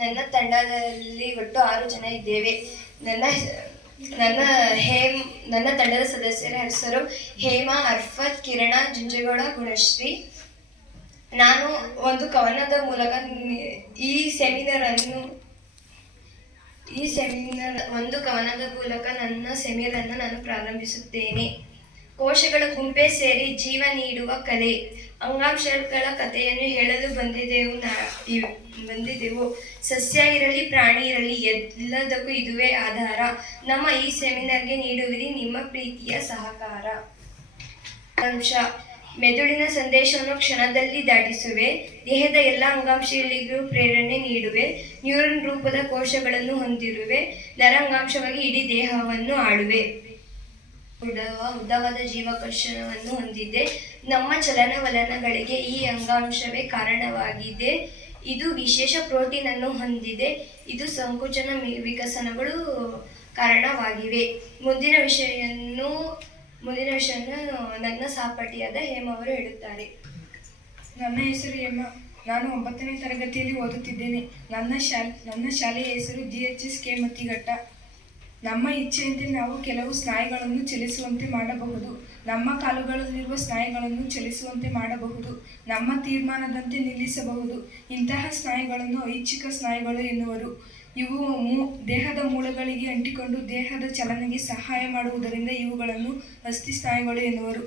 ನನ್ನ ತಂಡದಲ್ಲಿ ಒಟ್ಟು 6 ಜನ ಇದ್ದೇವೆ. ನನ್ನ ನನ್ನ ಹೇಮ್ ನನ್ನ ತಂಡದ ಸದಸ್ಯರ ಹೆಸರು ಹೇಮಾ, ಅರ್ಫತ್, ಕಿರಣ, ಜುಂಜೇಗೌಡ, ಗುಣಶ್ರೀ. ನಾನು ಒಂದು ಕವನದ ಮೂಲಕ ಈ ಸೆಮಿನಾರ್ ನನ್ನ ಸೆಮಿನಾರನ್ನು ನಾನು ಪ್ರಾರಂಭಿಸುತ್ತೇನೆ. ಕೋಶಗಳ ಗುಂಪೇ ಸೇರಿ ಜೀವ ನೀಡುವ ಕಲೆ. ಅಂಗಾಂಶಗಳ ಕಥೆಯನ್ನು ಹೇಳಲು ಬಂದಿದ್ದೆವು. ಸಸ್ಯ ಇರಲಿ, ಪ್ರಾಣಿ ಇರಲಿ, ಎಲ್ಲದಕ್ಕೂ ಇದುವೇ ಆಧಾರ. ನಮ್ಮ ಈ ಸೆಮಿನಾರ್ಗೆ ನೀಡುವಿರಿ ನಿಮ್ಮ ಪ್ರೀತಿಯ ಸಹಕಾರ. ಅಂಶ: ಮೆದುಳಿನ ಸಂದೇಶವನ್ನು ಕ್ಷಣದಲ್ಲಿ ದಾಟಿಸುವೆ. ದೇಹದ ಎಲ್ಲ ಅಂಗಾಂಶಗಳಿಗೂ ಪ್ರೇರಣೆ ನೀಡುವೆ. ನ್ಯೂರಾನ್ ರೂಪದ ಕೋಶಗಳನ್ನು ಹೊಂದಿರುವೆ. ನರಾಂಗಾಂಶವಾಗಿ ಇಡೀ ದೇಹವನ್ನು ಆಳುವೆ. ಉದ್ದವಾದ ಜೀವಕೋಶವನ್ನು ಹೊಂದಿದೆ. ನಮ್ಮ ಚಲನವಲನಗಳಿಗೆ ಈ ಅಂಗಾಂಶವೇ ಕಾರಣವಾಗಿದೆ. ಇದು ವಿಶೇಷ ಪ್ರೋಟೀನ್ ಅನ್ನು ಹೊಂದಿದೆ. ಇದು ಸಂಕೋಚನ ವಿಕಸನಗಳು ಕಾರಣವಾಗಿವೆ. ಮುಂದಿನ ವಿಷಯವನ್ನು ನನ್ನ ಸಹಪಾಠಿಯಾದ ಹೇಮ ಅವರು ಹೇಳುತ್ತಾರೆ. ನನ್ನ ಹೆಸರು ಹೇಮ. ನಾನು 9ನೇ ತರಗತಿಯಲ್ಲಿ ಓದುತ್ತಿದ್ದೇನೆ. ನನ್ನ ಶಾಲೆಯ ಹೆಸರು GHS ಕೆ ಮತ್ತಿಘಟ್ಟ. ನಮ್ಮ ಇಚ್ಛೆಯಂತೆ ನಾವು ಕೆಲವು ಸ್ನಾಯುಗಳನ್ನು ಚಲಿಸುವಂತೆ ಮಾಡಬಹುದು. ನಮ್ಮ ಕಾಲುಗಳಲ್ಲಿರುವ ಸ್ನಾಯುಗಳನ್ನು ಚಲಿಸುವಂತೆ ಮಾಡಬಹುದು. ನಮ್ಮ ತೀರ್ಮಾನದಂತೆ ನಿಲ್ಲಿಸಬಹುದು. ಇಂತಹ ಸ್ನಾಯುಗಳನ್ನು ಐಚ್ಛಿಕ ಸ್ನಾಯುಗಳು ಎನ್ನುವರು. ಇವು ದೇಹದ ಮೂಳೆಗಳಿಗೆ ಅಂಟಿಕೊಂಡು ದೇಹದ ಚಲನೆಗೆ ಸಹಾಯ ಮಾಡುವುದರಿಂದ ಇವುಗಳನ್ನು ಅಸ್ಥಿ ಸ್ನಾಯುಗಳು ಎನ್ನುವರು.